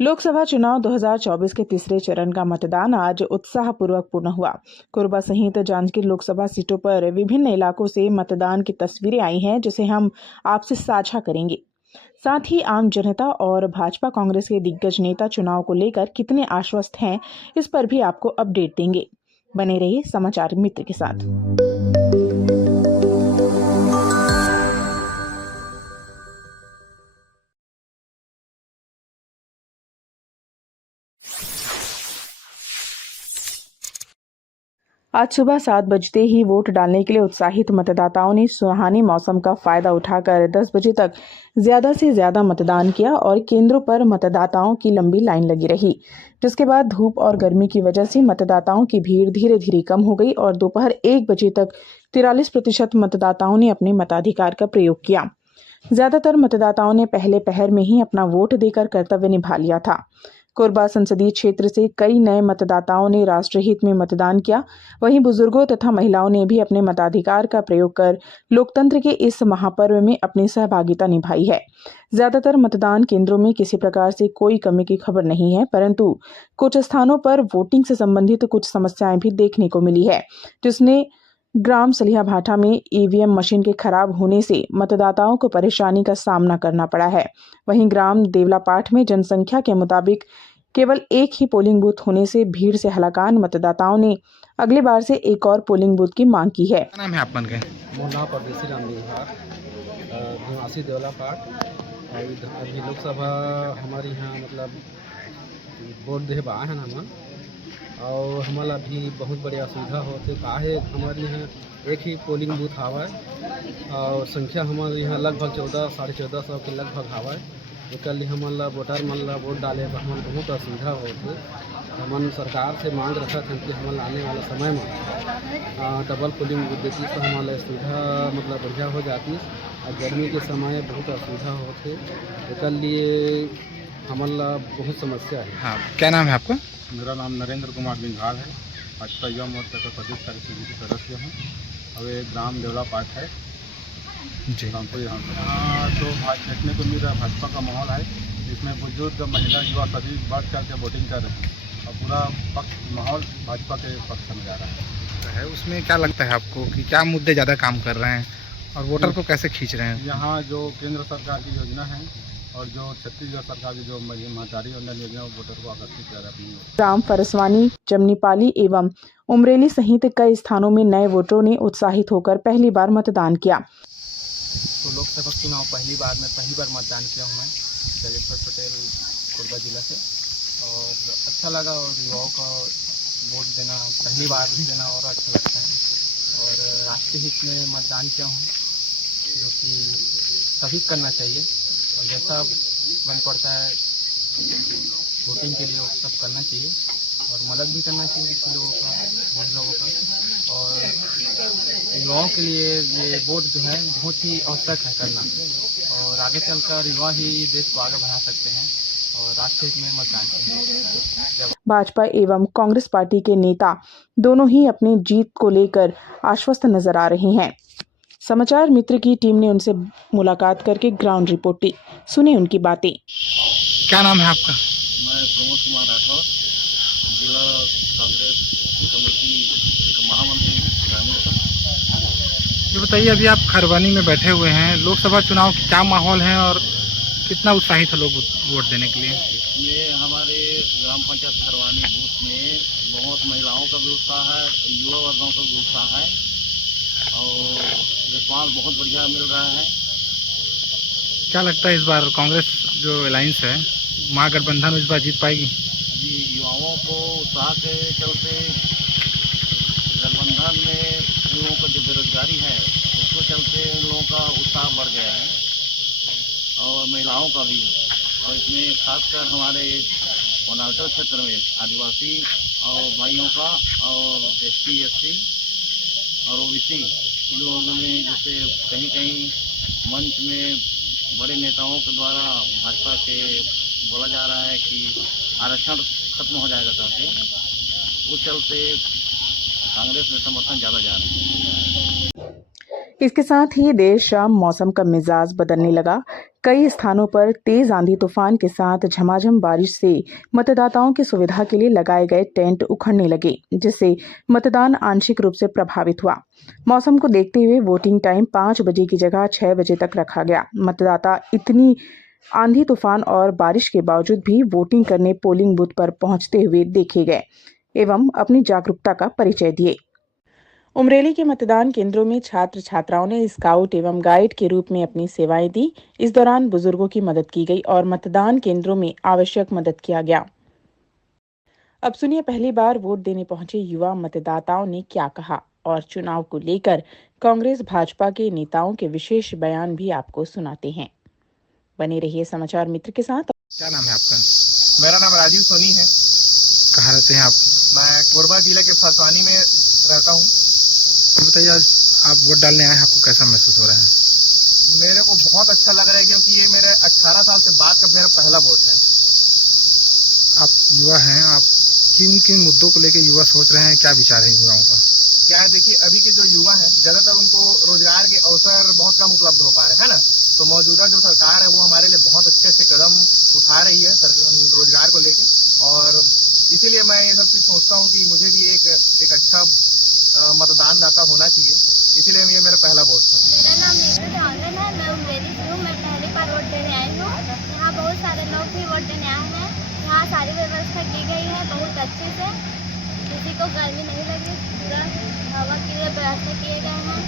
लोकसभा चुनाव 2024 के तीसरे चरण का मतदान आज उत्साहपूर्वक पूर्ण हुआ। कोरबा सहित जांजगीर लोकसभा सीटों पर विभिन्न इलाकों से मतदान की तस्वीरें आई हैं, जिसे हम आपसे साझा करेंगे। साथ ही आम जनता और भाजपा कांग्रेस के दिग्गज नेता चुनाव को लेकर कितने आश्वस्त हैं, इस पर भी आपको अपडेट देंगे। बने रहिए समाचार मित्र के साथ। आज सुबह 7 बजते ही वोट डालने के लिए उत्साहित मतदाताओं ने सुहाने मौसम का फायदा उठाकर 10 बजे तक ज्यादा से ज्यादा मतदान किया और केंद्रों पर मतदाताओं की लंबी लाइन लगी रही, जिसके बाद धूप और गर्मी की वजह से मतदाताओं की भीड़ धीरे धीरे कम हो गई और दोपहर 1 बजे तक 43% मतदाताओं ने अपने मताधिकार का प्रयोग किया। ज्यादातर मतदाताओं ने पहले पहर में ही अपना वोट देकर कर्तव्य निभा लिया था। कोरबा संसदीय क्षेत्र से कई नए मतदाताओं ने राष्ट्रहित में मतदान किया। वहीं बुजुर्गों तथा महिलाओं ने भी अपने मताधिकार का प्रयोग कर लोकतंत्र के इस महापर्व में अपनी सहभागिता निभाई है। ज्यादातर मतदान केंद्रों में किसी प्रकार से कोई कमी की खबर नहीं है, परंतु कुछ स्थानों पर वोटिंग से संबंधित कुछ समस्याएं भी देखने को मिली है, जिसने ग्राम सलियाभाटा में ईवीएम मशीन के खराब होने से मतदाताओं को परेशानी का सामना करना पड़ा है। वहीं ग्राम देवलापाठ में जनसंख्या के मुताबिक केवल एक ही पोलिंग बूथ होने से भीड़ से हलाकान मतदाताओं ने अगली बार से एक और पोलिंग बूथ की मांग की है। क्या नाम है आपका? मोना परदेसी राम बिहार निवासी देवलापाठ। अभी लोकसभा हमारे यहाँ मतलब वोट दे बा है ना, और हमारा भी बहुत बड़ी असुविधा होते काहे हमारे यहाँ एक ही पोलिंग बूथ आवा और संख्या हमारे यहाँ लगभग 1400-1450 के लगभग आवा। एक हमारा वोटर मन ला वोट डाले हमारे बहुत असुविधा होती। हमन सरकार से मांग रखा था कि हमारे आने वाला समय में डबल पोलिंग बूथ देती तो हमारा सुविधा मतलब बढ़िया हो जाती। और गर्मी के समय बहुत असुविधा होते, एक लिए हमारा बहुत समस्या है। हाँ, क्या नाम है आपका? मेरा नाम नरेंद्र कुमार बिंघाल है। भाजपा युवा मोर्चा का प्रदेश कार्य समिति सदस्य हूँ। अब ये ग्राम देवलापाठ है जी। रामपुर यहाँ तो देखने को मिल रहा भाजपा का माहौल है, जिसमें बुजुर्ग महिला युवा सभी बढ़ चढ़ के वोटिंग कर रहे हैं और पूरा माहौल भाजपा के पक्ष में जा रहा है। उसमें क्या लगता है आपको कि क्या मुद्दे ज़्यादा काम कर रहे हैं और वोटर को कैसे खींच रहे हैं? यहाँ जो केंद्र सरकार की योजना है और जो छत्तीसगढ़ सरकार की जो महतारी वंदन योजना वोटर को आकर्षित कर रही है। राम फरसवानी, जमनीपाली एवं उमरेली सहित कई स्थानों में नए वोटरों ने उत्साहित होकर पहली बार मतदान किया। तो लोकसभा चुनाव पहली बार मतदान किया हूँ मैं जगेश्वर पटेल कोरबा जिला से, और अच्छा लगा और युवाओं का वोट देना पहली बार भी देना और अच्छा लगता है। और राष्ट्रीय हित में मतदान किया हूँ, जो कि सभी करना चाहिए और जैसा बन पड़ता है वोटिंग के लिए वो सब करना चाहिए और मदद भी करना चाहिए किसी लोगों का, बहुत लोगों का। और युवाओं के लिए ये वोट जो है बहुत ही आवश्यक है करना, और आगे चलकर युवा ही देश को आगे बढ़ा सकते हैं और राष्ट्रीय हित में मतदान करें। भाजपा एवं कांग्रेस पार्टी के नेता दोनों ही अपनी जीत को लेकर आश्वस्त नजर आ रहे हैं। समाचार मित्र की टीम ने उनसे मुलाकात करके ग्राउंड रिपोर्ट ली। सुने उनकी बातें। क्या नाम है आपका? मैं प्रमोद कुमार राठौर, जिला कांग्रेस कमेटी महामंत्री ग्रामीण संघ। ये बताइए, अभी आप खरवानी में बैठे हुए हैं, लोकसभा चुनाव की क्या माहौल है और कितना उत्साहित है लोग वोट देने के लिए? ये हमारे ग्राम पंचायत खरवानी बूथ में बहुत महिलाओं का भी उत्साह है, युवा वर्गों का भी उत्साह है और रिस्पॉन्स बहुत बढ़िया मिल रहा है। क्या लगता है इस बार कांग्रेस जो अलायंस है महागठबंधन इस बार जीत पाएगी? जी, युवाओं को उत्साह के चलते गठबंधन में उन लोगों का जो बेरोजगारी है उसको चलते उन लोगों का उत्साह बढ़ गया है और महिलाओं का भी। और इसमें खासकर हमारे वनांचल क्षेत्र में आदिवासी और भाइयों का और ST SC और OBC इन लोगों में जैसे कहीं कहीं मंच में बड़े नेताओं के द्वारा भाजपा के बोला जा रहा है कि आरक्षण खत्म हो जाएगा करके, उस चलते कांग्रेस में समर्थन ज़्यादा जा रहे हैं। इसके साथ ही देर शाम मौसम का मिजाज बदलने लगा। कई स्थानों पर तेज आंधी तूफान के साथ झमाझम बारिश से मतदाताओं की सुविधा के लिए लगाए गए टेंट उखड़ने लगे, जिससे मतदान आंशिक रूप से प्रभावित हुआ। मौसम को देखते हुए वोटिंग टाइम 5 बजे की जगह 6 बजे तक रखा गया। मतदाता इतनी आंधी तूफान और बारिश के बावजूद भी वोटिंग करने पोलिंग बूथ पर पहुंचते हुए देखे गए एवं अपनी जागरूकता का परिचय दिए। उमरेली के मतदान केंद्रों में छात्र छात्राओं ने स्काउट एवं गाइड के रूप में अपनी सेवाएं दी। इस दौरान बुजुर्गों की मदद की गई और मतदान केंद्रों में आवश्यक मदद किया गया। अब सुनिए पहली बार वोट देने पहुंचे युवा मतदाताओं ने क्या कहा और चुनाव को लेकर कांग्रेस भाजपा के नेताओं के विशेष बयान भी आपको सुनाते हैं। बने रहिए समाचार मित्र के साथ। क्या नाम है आपका? मेरा नाम राजीव सोनी है। कहाँ रहते हैं आप? मैं कोरबा जिले के फरसानी में रहता हूँ। तो बताइए, आज आप वोट डालने आए हैं, आपको कैसा महसूस हो रहा है? मेरे को बहुत अच्छा लग रहा है क्योंकि ये मेरे 18 साल से बाद का मेरा पहला वोट है। आप युवा हैं, आप किन किन मुद्दों को लेकर युवा सोच रहे हैं, क्या विचार है युवाओं का? क्या है, देखिए अभी के जो युवा हैं ज़्यादातर उनको रोजगार के अवसर बहुत कम उपलब्ध हो पा रहे हैं, है ना। तो मौजूदा जो सरकार है वो हमारे लिए बहुत अच्छे अच्छे कदम उठा रही है रोजगार को लेके, और इसीलिए मैं ये सब चीज़ सोचता हूँ कि मुझे भी एक अच्छा मतदानदाता होना चाहिए, इसीलिए ये मेरा पहला वोट था। मेरा नाम नीतू धांगन है। मैं उमरेली से हूँ। मैं पहली बार वोट देने आई हूँ। यहाँ बहुत सारे लोग भी वोट देने आए हैं। यहाँ सारी व्यवस्था की गई है बहुत अच्छे से, किसी को गर्मी नहीं लगी, पूरा हवा की व्यवस्था किए गए हैं।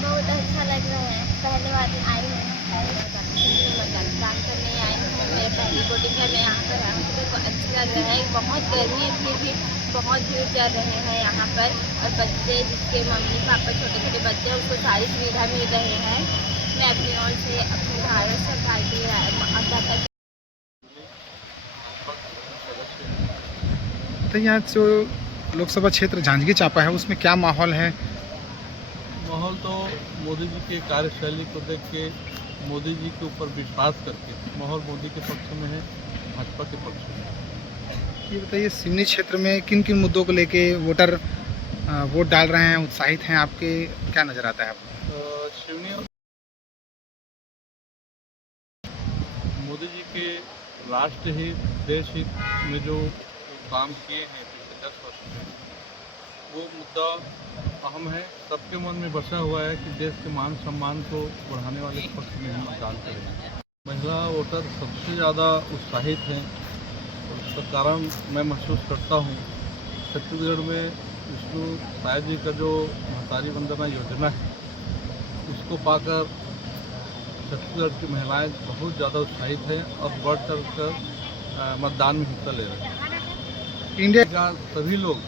बहुत अच्छा लग रहा है। पहले बार आई हूँ, मतदान करने आई हूँ। मेरी पहली वोटिंग है। मैं यहाँ पर आई हूँ, मुझे को अच्छा लग रहा है। बहुत गर्मी थी भी, बहुत भीड़ चल रहे हैं यहाँ पर, और बच्चे जिसके मम्मी पापा छोटे छोटे बच्चे हैं उसको सारी सुविधा मिल रही है। मैं अपनी ओर से अपने भारत सरकार के लिए तो यहाँ जो लोकसभा क्षेत्र जांजगीर चांपा है उसमें क्या माहौल है? माहौल तो मोदी जी की कार्यशैली को देख के, मोदी जी के ऊपर विश्वास करके माहौल मोदी के पक्ष में है, भाजपा के पक्ष में है। ये बताइए, सिवनी क्षेत्र में किन किन मुद्दों को लेके वोटर वोट डाल रहे हैं, उत्साहित हैं, आपके क्या नज़र आता है आपको? शिवनी मोदी जी के राष्ट्रहित देश हित में जो काम किए हैं पिछले 10 वर्ष में, वो मुद्दा अहम है। सबके मन में बसा हुआ है कि देश के मान सम्मान को बढ़ाने वाले पक्ष में हम मतदान करेंगे। महिला वोटर सबसे ज़्यादा उत्साहित हैं, और उसका कारण मैं महसूस करता हूँ। छत्तीसगढ़ में विष्णु साय जी का जो महतारी वंदना योजना है उसको पाकर छत्तीसगढ़ की महिलाएं बहुत ज़्यादा उत्साहित हैं और बढ़ चढ़ कर मतदान में हिस्सा ले रहे हैं। इंडिया का सभी लोग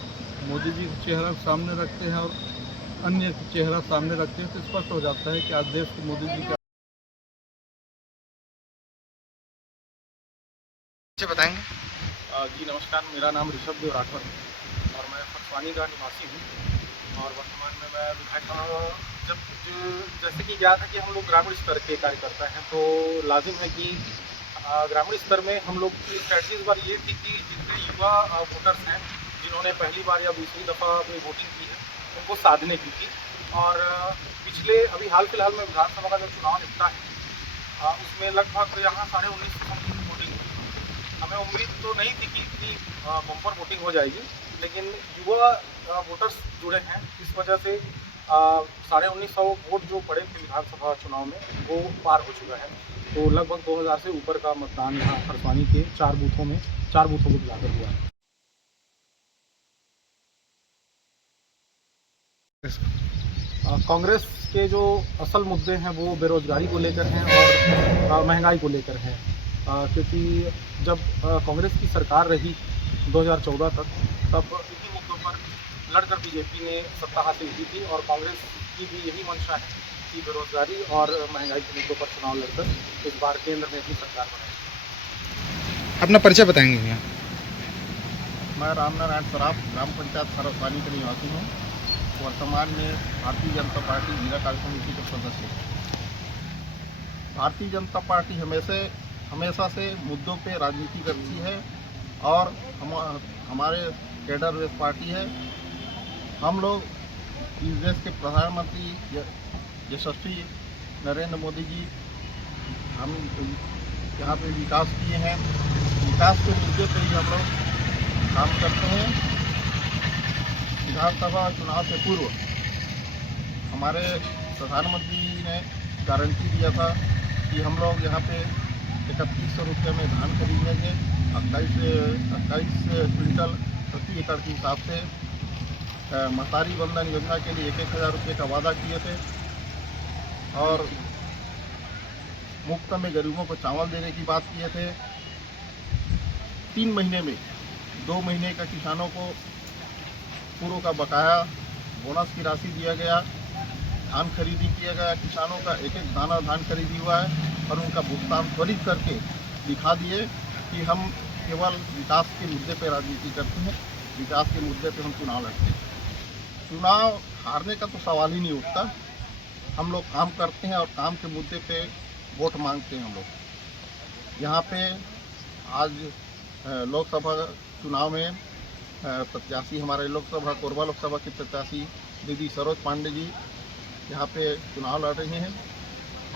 मोदी जी का चेहरा सामने रखते हैं और अन्य चेहरा सामने रखते हैं, तो स्पष्ट हो जाता है कि आज देश को मोदी जी का। बताएंगे? जी नमस्कार, मेरा नाम ऋषभ देव राठौर है और मैं फरसानी का निवासी हूँ, और वर्तमान में मैं विधायक। जैसे कि याद है कि हम लोग ग्रामीण स्तर के कार्यकर्ता हैं, तो लाजिम है कि ग्रामीण स्तर में हम लोग की स्ट्रैटेजी इस बार ये थी कि जितने युवा वोटर्स हैं जिन्होंने पहली बार या दूसरी दफ़ा अपनी वोटिंग की है उनको साधने की थी। और पिछले अभी हाल फिलहाल में विधानसभा का जो चुनाव निपटा है उसमें लगभग यहाँ 19,500 वोटिंग हुई। हमें उम्मीद तो नहीं थी कि इतनी बम्पर वोटिंग हो जाएगी, लेकिन युवा वोटर्स जुड़े हैं, इस वजह से 1950 वोट जो पड़े थे विधानसभा चुनाव में वो पार हो चुका है। तो लगभग 2000 से ऊपर का मतदान यहाँ फरसानी के 4 बूथों को मिलाकर हुआ है। कांग्रेस के जो असल मुद्दे हैं वो बेरोजगारी को लेकर हैं और महंगाई को लेकर हैं, क्योंकि जब कांग्रेस की सरकार रही 2014 तक, तब इन्हीं मुद्दों पर लड़कर बीजेपी ने सत्ता हासिल की थी, और कांग्रेस की भी यही मंशा है कि बेरोजगारी और महंगाई के मुद्दों पर चुनाव लड़कर इस बार केंद्र में अपनी सरकार बनाई। अपना परिचय बताएंगे भैया? मैं रामनारायण सराफ, ग्राम पंचायत फरसानी का निवासी हूँ। वर्तमान में भारतीय जनता पार्टी जिला कार्य समिति का सदस्य हूँ। भारतीय जनता पार्टी हमेशा से मुद्दों पे राजनीति करती है और हमारे कैडर बेस पार्टी है। हम लोग इस देश के प्रधानमंत्री यशस्वी नरेंद्र मोदी जी हम यहाँ पे विकास किए हैं। विकास के मुद्दे पर ही हम लोग काम करते हैं। विधानसभा चुनाव से पूर्व हमारे प्रधानमंत्री जी ने गारंटी दिया था कि हम लोग यहाँ पे 3100 रुपये में धान खरीद लेंगे। 28 क्विंटल प्रति एकड़ के हिसाब से महतारी बंधन योजना के लिए 1,000 रुपये का वादा किए थे और मुफ्त में गरीबों को चावल देने की बात किए थे। 3 महीने में 2 महीने का किसानों को पूर्व का बकाया बोनस की राशि दिया गया। धान खरीदी किया गया। किसानों का एक दाना धान खरीदी हुआ है और उनका भुगतान त्वरित करके दिखा दिए कि हम केवल विकास के मुद्दे पर राजनीति करते हैं। विकास के मुद्दे पर हम चुनाव लड़ते हैं। चुनाव हारने का तो सवाल ही नहीं उठता। हम लोग काम करते हैं और काम के मुद्दे पे वोट मांगते हैं। हम लोग यहाँ पे आज लोकसभा चुनाव में प्रत्याशी हमारे लोकसभा कोरबा लोकसभा के प्रत्याशी दीदी सरोज पांडे जी यहाँ पे चुनाव लड़ रहे हैं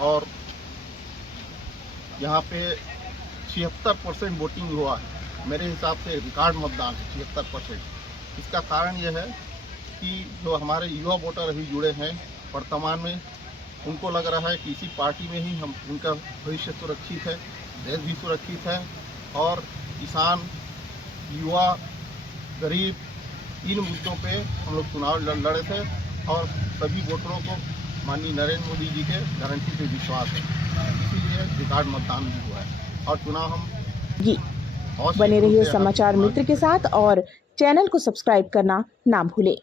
और यहाँ पे 76% वोटिंग हुआ है। मेरे हिसाब से रिकॉर्ड मतदान है 76%। इसका कारण यह है कि जो हमारे युवा वोटर अभी जुड़े हैं वर्तमान में, उनको लग रहा है कि इसी पार्टी में ही हम उनका भविष्य सुरक्षित है, देश भी सुरक्षित है और किसान, युवा, गरीब इन मुद्दों पे हम लोग चुनाव लड़े थे और सभी वोटरों को माननीय नरेंद्र मोदी जी के गारंटी पे विश्वास है। इसीलिए रिकॉर्ड मतदान भी हुआ है और चुनाव हम बने रहिए समाचार मित्र के साथ और चैनल को सब्सक्राइब करना ना भूलें।